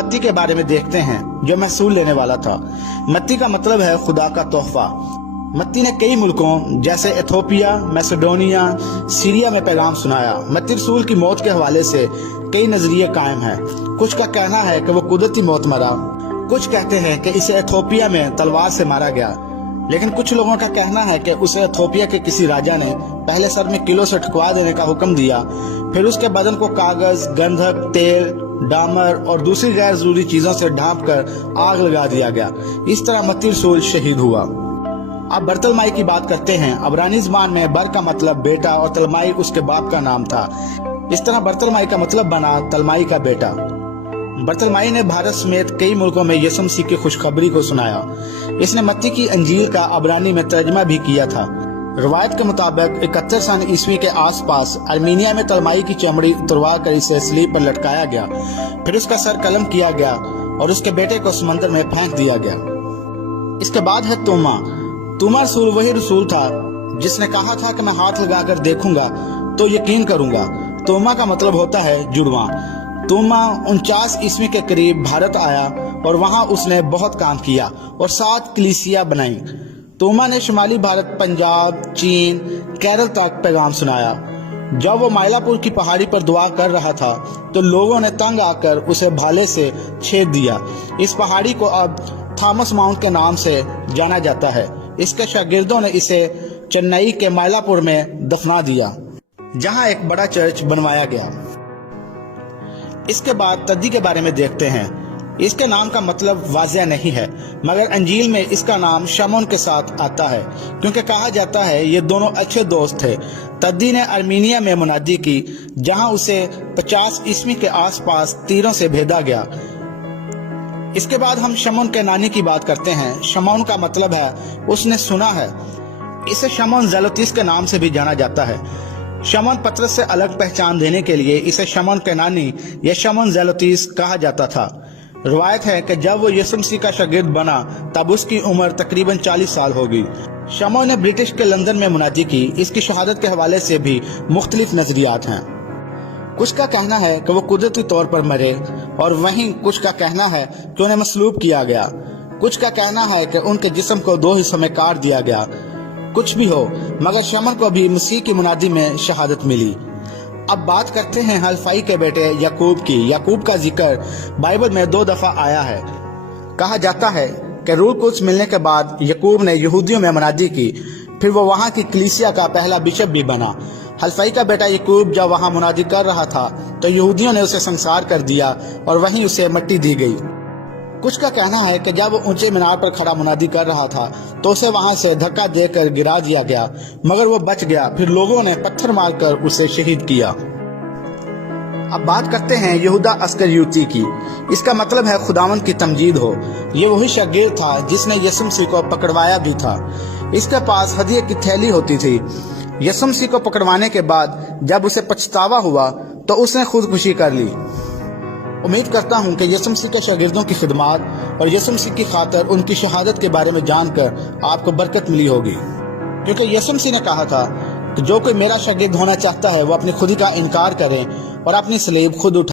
मत्ती के बारे में देखते हैं जो महसूल लेने वाला था। मत्ती का मतलब है खुदा का तोहफा। मत्ती ने कई मुल्कों जैसे इथोपिया, मैसेडोनिया, सीरिया में पैगाम सुनाया। मत्ती रसूल की मौत के हवाले से कई नजरिए कायम हैं। कुछ का कहना है कि वो कुदरती मौत मरा, कुछ कहते हैं कि इसे इथोपिया में तलवार से मारा गया, लेकिन कुछ लोगों का कहना है कि उसे इथोपिया के किसी राजा ने पहले सर में किलो से ठुकवा देने का हुक्म दिया, फिर उसके बदन को कागज, गंधक, तेल, डामर और दूसरी गैर जरूरी चीजों से ढांप कर आग लगा दिया गया। इस तरह मत्ती रसूल शहीद हुआ। अब बरतलमाई की बात करते हैं। अबरानी ज़बान में बर का मतलब बेटा और तलमाई उसके बाप का नाम था। इस तरह बरतलमाई का मतलब बना तलमाई का बेटा। बरतलमाई ने भारत समेत कई मुल्कों में यीशु मसीह की खुशखबरी को सुनाया। इसने मत्ती की अंजील का अबरानी में तर्जमा भी किया था। रवायत के मुताबिक 71 सन ईस्वी के आसपास आर्मीनिया में तलमाई की चमड़ी उतरवा कर इसे सलीब पर लटकाया गया, फिर उसका सर कलम किया गया और उसके बेटे को समंदर में फेंक दिया गया। इसके बाद है तोमा। तोमा रसूल वही रसूल था जिसने कहा था कि मैं हाथ लगाकर देखूंगा तो यकीन करूंगा। तोमा का मतलब होता है जुड़वा। तोमा 49 ईस्वी के करीब भारत आया और वहां उसने बहुत काम किया और 7 कलीसिया बनाई। तोमा ने शुमाली भारत, पंजाब, चीन, केरल तक पैगाम सुनाया। जब वो माइलापुर की पहाड़ी पर दुआ कर रहा था तो लोगों ने तंग आकर उसे भाले से छेद दिया। इस पहाड़ी को अब थॉमस माउंट के नाम से जाना जाता है। इसके शागिर्दों ने इसे चेन्नई के माइलापुर में दफना दिया, जहां एक बड़ा चर्च बनवाया गया। इसके बाद तद्दी के बारे में देखते हैं। इसके नाम का मतलब वाज़िया नहीं है, मगर अंजील में इसका नाम शमौन के साथ आता है, क्योंकि कहा जाता है ये दोनों अच्छे दोस्त थे। तद्दी ने आर्मीनिया में मुनादी की, जहां उसे 50 ईस्वी के आसपास तीरों से भेदा गया। इसके बाद हम शमौन के नानी की बात करते हैं। शमौन का मतलब है उसने सुना है। इसे शमौन ज़ेलोतिस के नाम से भी जाना जाता है। शमौन पतरस से अलग पहचान देने के लिए इसे शमौन कैनानी या शमौन ज़ेलोतिस कहा जाता था। रवायत है कि जब वो यीशु मसीह का शागिर्द बना तब उसकी उम्र तकरीबन 40 साल होगी। शमौन ने ब्रिटिश के लंदन में मुनादी की। इसकी शहादत के हवाले से भी मुख्तलिफ नजरियात हैं। कुछ का कहना है कि वो कुदरती तौर पर मरे और वहीं कुछ का कहना है कि उन्हें मसलूब किया गया। कुछ का कहना है कि उनके जिस्म को 2 हिस्सों में काट दिया गया। कुछ भी हो, मगर शमौन को भी मसीह की मुनादी में शहादत मिली। अब बात करते हैं हल्फाई के बेटे याकूब की। याकूब का जिक्र बाइबल में 2 दफा आया है। कहा जाता है कि रूह कुद्स मिलने के बाद याकूब ने यहूदियों में मुनादी की, फिर वो वहां की कलीसिया का पहला बिशप भी बना। हल्फाई का बेटा याकूब जब वहां मुनादी कर रहा था तो यहूदियों ने उसे संसार कर दिया और वहीं उसे मिट्टी दी गई। कुछ का कहना है कि जब वो ऊंचे मीनार पर खड़ा मुनादी कर रहा था तो उसे वहां से धक्का देकर गिरा दिया गया, मगर वो बच गया। फिर लोगों ने पत्थर मारकर उसे शहीद किया। अब बात करते हैं यहूदा अस्करियोती की। इसका मतलब है खुदावंद की तमजीद हो। ये वही शागिर्द था जिसने यीशु मसीह को पकड़वाया भी था। इसके पास हदिये की थैली होती थी। यीशु मसीह को पकड़वाने के बाद जब उसे पछतावा हुआ तो उसने खुदकुशी कर ली। उम्मीद करता हूं कि यीशु मसीह के शागिर्दों की खिदमत और यीशु मसीह की खातर उनकी शहादत के बारे में जानकर आपको बरकत मिली होगी, क्योंकि यीशु मसीह ने कहा था कि जो कोई मेरा शागिर्द होना चाहता है वो अपनी खुदी का इनकार करे और अपनी सलीब खुद उठाए।